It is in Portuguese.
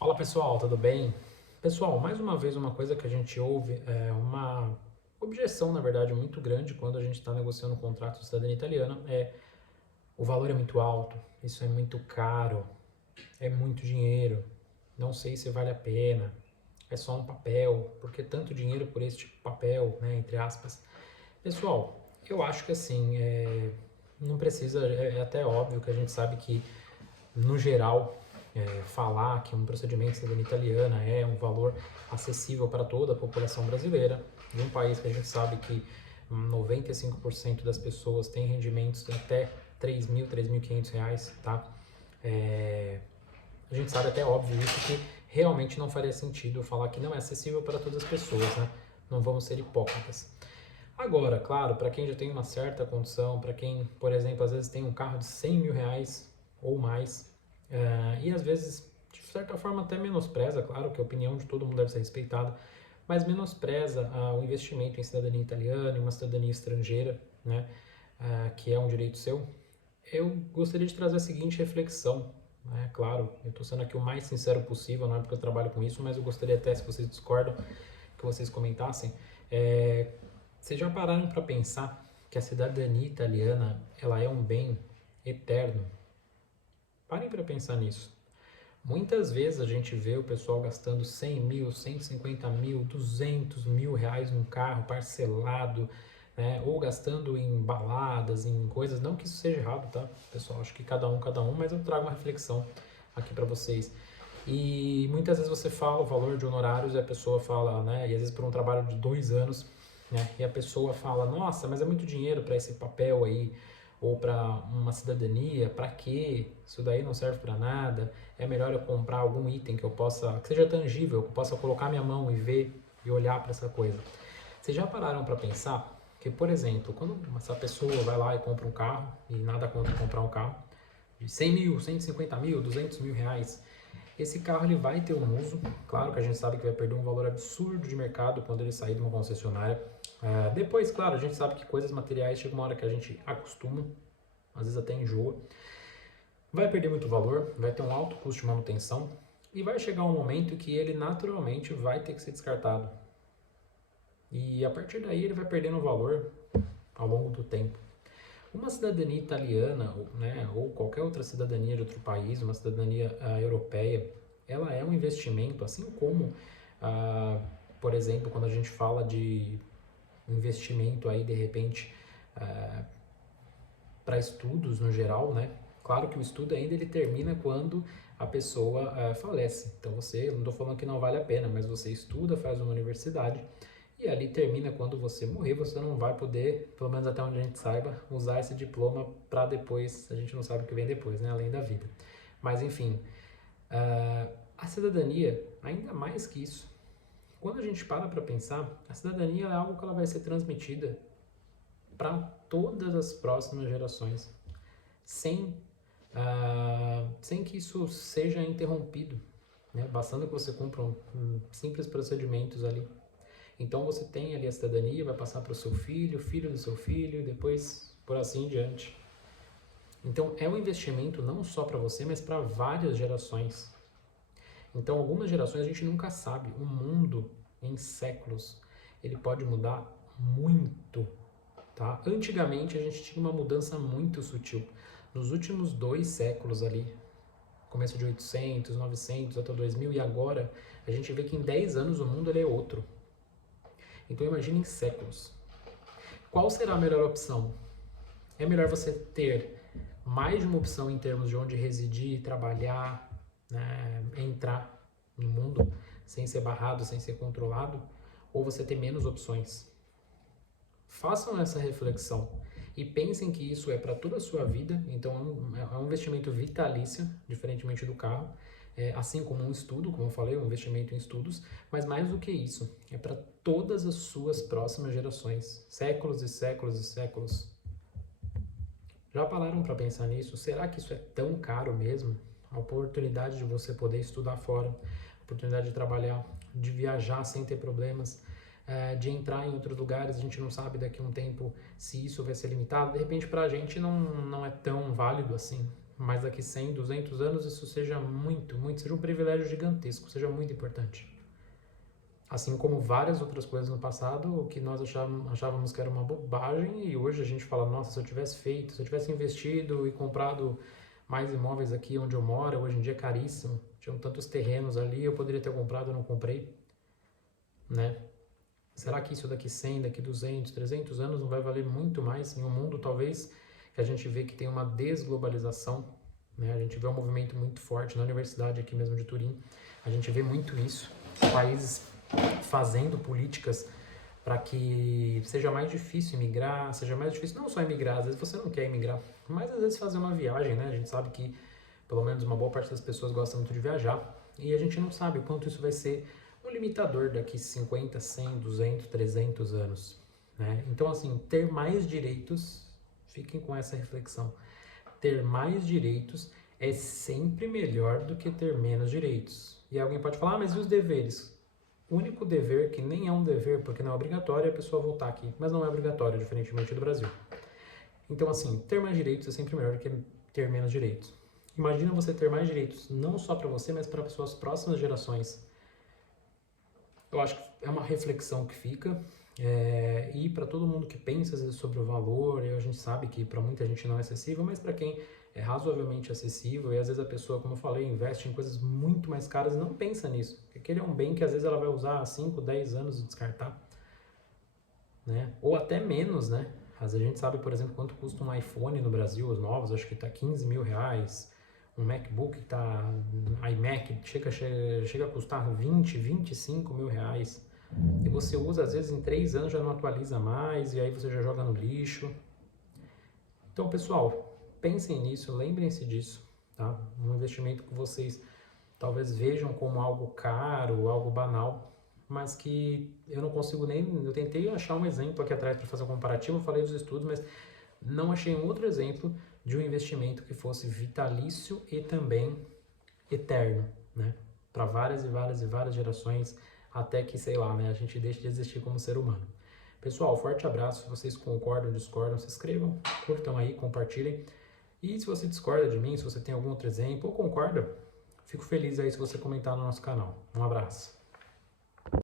Fala pessoal, tudo bem? Pessoal, mais uma vez uma coisa que a gente ouve é uma objeção, na verdade, muito grande quando a gente está negociando um contrato de cidadania italiana é o valor é muito alto, isso é muito caro, é muito dinheiro, não sei se vale a pena, é só um papel, por que tanto dinheiro por este papel, né, entre aspas. Pessoal, eu acho que assim, não precisa, é até óbvio que a gente sabe que no geral, falar que um procedimento de cidadania italiana é um valor acessível para toda a população brasileira, de um país que a gente sabe que 95% das pessoas têm rendimentos de até 3.000, 3.500 reais, tá? É, a gente sabe até óbvio isso que realmente não faria sentido falar que não é acessível para todas as pessoas, né? Não vamos ser hipócritas. Agora, claro, para quem já tem uma certa condição, para quem, por exemplo, às vezes tem um carro de 100 mil reais ou mais, e às vezes, de certa forma, até menospreza, claro que a opinião de todo mundo deve ser respeitada, mas menospreza o investimento em cidadania italiana, em uma cidadania estrangeira, né, que é um direito seu, eu gostaria de trazer a seguinte reflexão. Né? Claro, eu estou sendo aqui o mais sincero possível, não é porque eu trabalho com isso, mas eu gostaria até, se vocês discordam, que vocês comentassem. É, vocês já pararam para pensar que a cidadania italiana ela é um bem eterno? Parem para pensar nisso. Muitas vezes a gente vê o pessoal gastando 100 mil, 150 mil, 200 mil reais num carro parcelado, né? Ou gastando em baladas, em coisas. Não que isso seja errado, tá? Pessoal, acho que cada um, mas eu trago uma reflexão aqui para vocês. E muitas vezes você fala o valor de honorários e a pessoa fala, né? E às vezes por um trabalho de 2 anos, né? E a pessoa fala, nossa, mas é muito dinheiro para esse papel aí, ou para uma cidadania, para quê? Isso daí não serve para nada. É melhor eu comprar algum item que eu possa, que seja tangível, que eu possa colocar minha mão e ver e olhar para essa coisa. Vocês já pararam para pensar que, por exemplo, quando essa pessoa vai lá e compra um carro, e nada contra comprar um carro, de 100 mil, 150 mil, 200 mil reais, esse carro ele vai ter um uso, claro que a gente sabe que vai perder um valor absurdo de mercado quando ele sair de uma concessionária. Depois, claro, a gente sabe que coisas materiais chega uma hora que a gente acostuma, às vezes até enjoa. Vai perder muito valor, vai ter um alto custo de manutenção e vai chegar um momento que ele naturalmente vai ter que ser descartado. E a partir daí ele vai perdendo valor ao longo do tempo. Uma cidadania italiana, né, ou qualquer outra cidadania de outro país, uma cidadania europeia, ela é um investimento, assim como, por exemplo, quando a gente fala de investimento aí de repente para estudos no geral, né? Claro que o estudo ainda ele termina quando a pessoa falece. Então você, não estou falando que não vale a pena, mas você estuda, faz uma universidade e ali termina quando você morrer, você não vai poder, pelo menos até onde a gente saiba, usar esse diploma para depois, a gente não sabe o que vem depois, né? Além da vida. Mas enfim, a cidadania, ainda mais que isso, quando a gente para pensar, a cidadania é algo que ela vai ser transmitida para todas as próximas gerações, sem, sem que isso seja interrompido, né? Bastando que você cumpra simples procedimentos ali. Então você tem ali a cidadania, vai passar para o seu filho, filho do seu filho, depois por assim em diante. Então é um investimento não só para você, mas para várias gerações. Então algumas gerações a gente nunca sabe. O mundo em séculos ele pode mudar muito. Tá? Antigamente a gente tinha uma mudança muito sutil. Nos últimos 2 séculos ali, começo de 800, 900 até 2000 e agora, a gente vê que em 10 anos o mundo ele é outro. Então imagine em séculos. Qual será a melhor opção? É melhor você ter mais de uma opção em termos de onde residir, trabalhar, né, entrar no mundo sem ser barrado, sem ser controlado, ou você ter menos opções? Façam essa reflexão e pensem que isso é para toda a sua vida, então é um investimento vitalício, diferentemente do carro, assim como um estudo, como eu falei, um investimento em estudos, mas mais do que isso, é para todas as suas próximas gerações, séculos e séculos e séculos. Já pararam para pensar nisso? Será que isso é tão caro mesmo? A oportunidade de você poder estudar fora, a oportunidade de trabalhar, de viajar sem ter problemas, de entrar em outros lugares, a gente não sabe daqui a um tempo se isso vai ser limitado. De repente, para a gente não é tão válido assim, mas daqui 100, 200 anos isso seja seja um privilégio gigantesco, seja muito importante. Assim como várias outras coisas no passado, o que nós achávamos que era uma bobagem, e hoje a gente fala, nossa, se eu tivesse feito, se eu tivesse investido e comprado mais imóveis aqui onde eu moro, hoje em dia é caríssimo, tinham tantos terrenos ali, eu poderia ter comprado, eu não comprei, né? Será que isso daqui 100, daqui 200, 300 anos não vai valer muito mais em um mundo, talvez, que a gente vê que tem uma desglobalização, né? A gente vê um movimento muito forte na universidade aqui mesmo de Turim, a gente vê muito isso, países fazendo políticas para que seja mais difícil imigrar, seja mais difícil não só imigrar, às vezes você não quer imigrar, mas às vezes fazer uma viagem, né? A gente sabe que pelo menos uma boa parte das pessoas gosta muito de viajar e a gente não sabe o quanto isso vai ser um limitador daqui 50, 100, 200, 300 anos, né? Então assim, ter mais direitos, fiquem com essa reflexão, ter mais direitos é sempre melhor do que ter menos direitos. E alguém pode falar, mas e os deveres? O único dever, que nem é um dever, porque não é obrigatório, é a pessoa voltar aqui. Mas não é obrigatório, diferentemente do Brasil. Então, assim, ter mais direitos é sempre melhor do que ter menos direitos. Imagina você ter mais direitos, não só para você, mas para suas próximas gerações. Eu acho que é uma reflexão que fica. E para todo mundo que pensa às vezes, sobre o valor, a gente sabe que para muita gente não é acessível, mas para quem é razoavelmente acessível, e às vezes a pessoa, como eu falei, investe em coisas muito mais caras e não pensa nisso. Porque aquele é um bem que às vezes ela vai usar há 5, 10 anos e descartar, né? Ou até menos, né? Às vezes a gente sabe, por exemplo, quanto custa um iPhone no Brasil, os novos, acho que tá 15 mil reais. Um MacBook que tá, iMac, chega a custar 20, 25 mil reais. E você usa, às vezes, em 3 anos já não atualiza mais, e aí você já joga no lixo. Então, pessoal, pensem nisso, lembrem-se disso, tá? Um investimento que vocês talvez vejam como algo caro, algo banal, mas que eu não consigo nem... Eu tentei achar um exemplo aqui atrás para fazer um comparativo, eu falei dos estudos, mas não achei um outro exemplo de um investimento que fosse vitalício e também eterno, né? Para várias e várias e várias gerações, até que, sei lá, né, a gente deixe de existir como ser humano. Pessoal, forte abraço. Se vocês concordam, discordam, se inscrevam, curtam aí, compartilhem. E se você discorda de mim, se você tem algum outro exemplo ou concorda, fico feliz aí se você comentar no nosso canal. Um abraço.